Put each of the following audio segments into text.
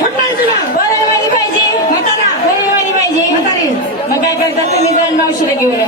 फुटणार तुला. पाहिजे. म्हातारा पाहिजे. म्हातारी. मग काय करता? तुम्ही जाऊन मावशीला घेऊन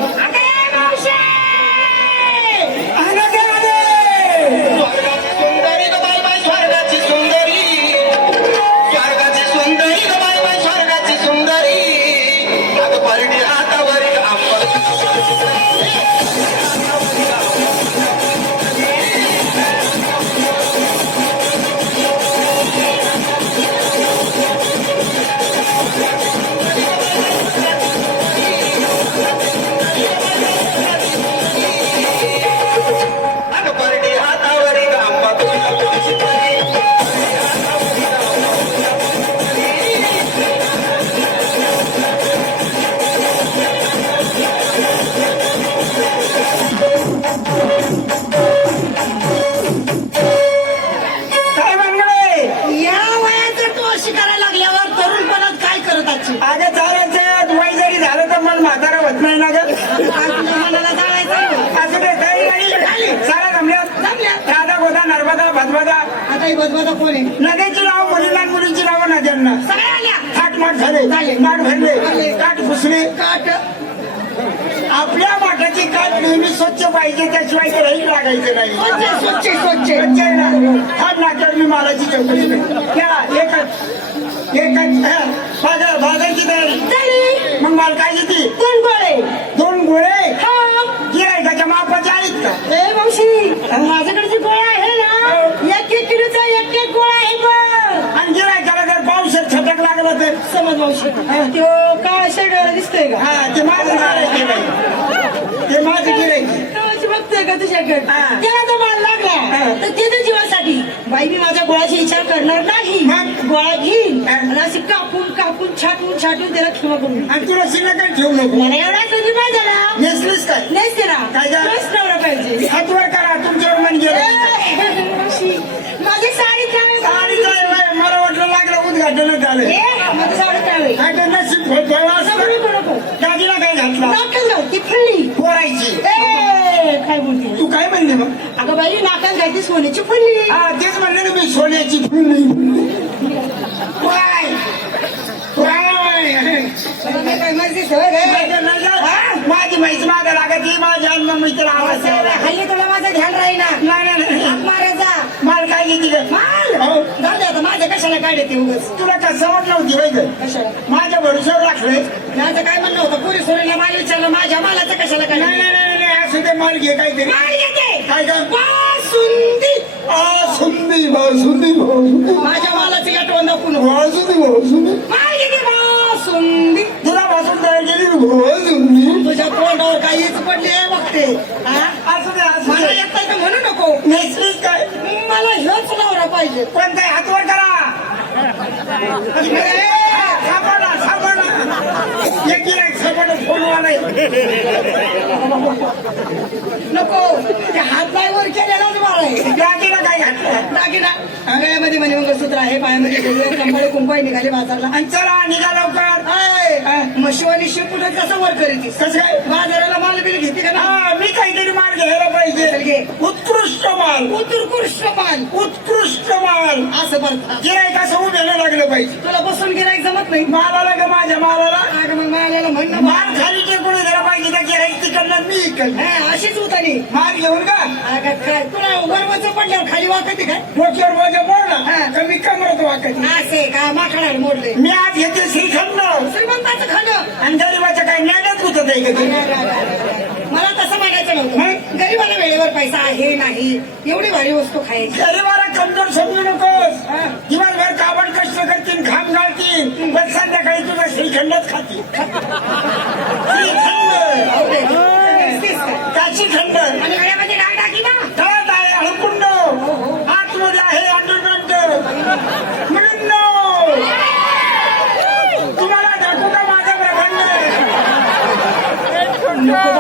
आता ही भदभदा कोणी नद्याची नाव मुलीला मुलींची नावं नद्यांना सगळ्या आल्या झाले नाट भरले काठ पुसले. काठ. आपल्या माठाची काठ नेहमी स्वच्छ पाहिजे त्याशिवाय राहील लागायचं नाही. स्वच्छ स्वच्छ स्वच्छ. ना? हा नाट्यावर मी मालाची चौकशी या एकच एकच हा, बाजार बाजारची तयारी. मग माल काय किती दोन गोळे. दोन गोळे गिरायकाच्या मापाचे आहेत का ए मावशी माझ्याकडची गोळा आहे ना एक एक किलोचा एक एक गोळा आहे बघ आणि गिरायकाला जर पावसात छटक लागला तर समज मावशी तो काय शेड दिसतोय का हा ते माझं बाई. ते माझं गिरायक गावाची बघतोय का तुझ्याकडे हा. त्याला तर माल लागला. तर त्याच्या जीवासाठी बाई मी माझ्या गोळ्याची विचार करणार नाही मग? गोळा घेईन. आणि अशी कापून कापून छाटून छाटून त्याला खिमा करून आणि तुला शिल्लक ठेवू नको मला एवढा कधी पाहिजे ना नेसलीस काय नाहीच ते ना काय नवरा पाहिजे हातवर करा तुमच्यावर मन गेलं माझी साडी काय साडी काय मला वाटलं लागलं उद्घाटन झालं ए, माझी साडी काय काय होतं असं. नको नको दादीला काय घातला नाकात घाल ती फुलली पोरायची ए, काय बोलते तू काय म्हणली मग अगं बाई नाकात घालती सोन्याची फुलली हा तेच म्हणले ना मी सोन्याची माहिती सवय रे माझं हा? म्हैस मागं लागत ही माझ्या अन्न मित्र आवाज हल्ली तुला माझं ध्यान राहीना नाही नाही, नाही मारायचा माल काय घेते ग माल हो. कशाला काय देते उगच? तुला कसं वाटलं होती बाई ग? कशाला? माझ्या भरोश्यावर राखले. माझं काय म्हणणं होतं? पुरी सोडीला माल विचारलं माझ्या मालाचं कशाला काय नाही नाही नाही नाही, असं ते माल घे माल घेते काय का बासुंदी माझ्या मालाची गाठवण नको बासुंदी बासुंदी माल घेते बासुंदी तुला बासून तयार केली बासुंदी तुझ्या तोंडावर काहीच पडली बघते? असं दे मला दे. येत तर म्हणू नको नेसलीस काय मला हेच नवरा पाहिजे कोणताही हातवर करा सापडा सापडा एक गिराईक फोनवा नाही. नको. ते हात पाय वर केलेलाच माळ आहे दागिना काय घातलं दागिना गळ्यामध्ये म्हणे मंगळसूत्र आहे पायामध्ये कंबळे कुंपाई निघाले बाजारला. आणि चला निघा लवकर. आय, म्हशीवानी शिवपुढे कसं वर करीती कसं काय? बाजाराला माल बिल घेते का ना हा मी काहीतरी माल घ्यायला पाहिजे. उत्कृष्ट माल. उत्कृष्ट माल. उत्कृष्ट माल. असं बरं गिराईक असं उभ्याला लागलं पाहिजे. तुला बसून गिरायक जमत नाही? मालाला का माझ्या मालाला? मग मालाला म्हणणं माल खाली टेकून गेला पाहिजे त्या गिराईक मी इकडनं हा, अशीच उतारी माल घेऊन का? अगं काय? तुला वरवचं पडल्यावर खाली वाकते काय? डोक्यावर माझ्या हा. बोलला कमी कमरत वाकत. असे का? माकडाला मोडले. मी आज घेते श्रीखंड श्रीमंताचं खाणं आणि गरीबाच्या काय नाड्यात होत आहे? मला तसं म्हणायचं नव्हतं. गरीबाला वेळेवर पैसा आहे नाही. एवढी भारी वस्तू खायची. गरीबाला कमजोर समजू नकोस. दिवसभर काबड कष्ट करतील घाम गाळतील पण संध्याकाळी तुझा श्रीखंडच खातील.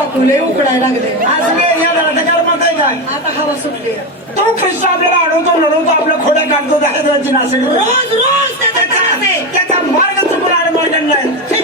दाखवले उकडायला लागले. आज मी या नाटकाला मत आहे काय? आता हवा सुटली. तो कृष्ण आपल्याला अडवतो लढवतो आपल्या खोड्या काढतो दाखवायची नाशिक. रोज रोज त्याचा त्याचा मार्ग चुकून नाही ठीक आहे. चालायचं